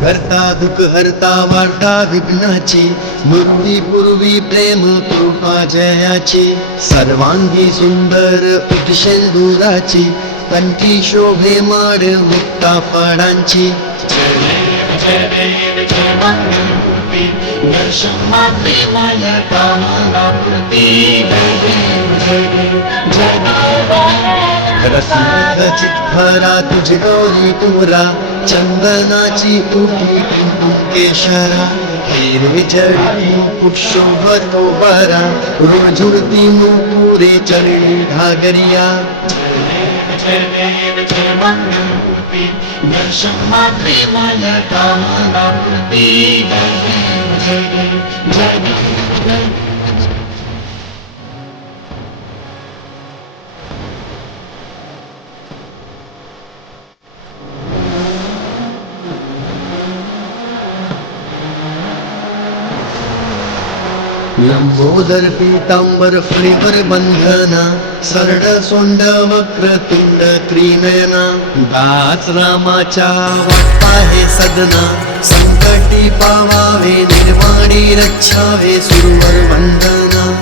करता दुःख हरता वार्ता विघ्नाची, मृत्यूपूर्वी प्रेम कृपा जयाची, सर्वांगी सुंदर उदशेंदुराची, कंठी शोभे माड मुक्ता फळांची. चितभरा तुझी गौरी तुरा, चंदनाची तुटी केशरा, हिरे जडी मुकुट शोभतो बरा, रुळझुळती नुपुरे चरणी घागरिया. लंबोदर पीतांबर फळीवर बंधना, सरळ सोंड वक्रतुंड त्रिनयना, दास रामाच्या वाटता हे सदना, संकटी पावावे निर्वाणी रक्षावे सुरवर वंदना.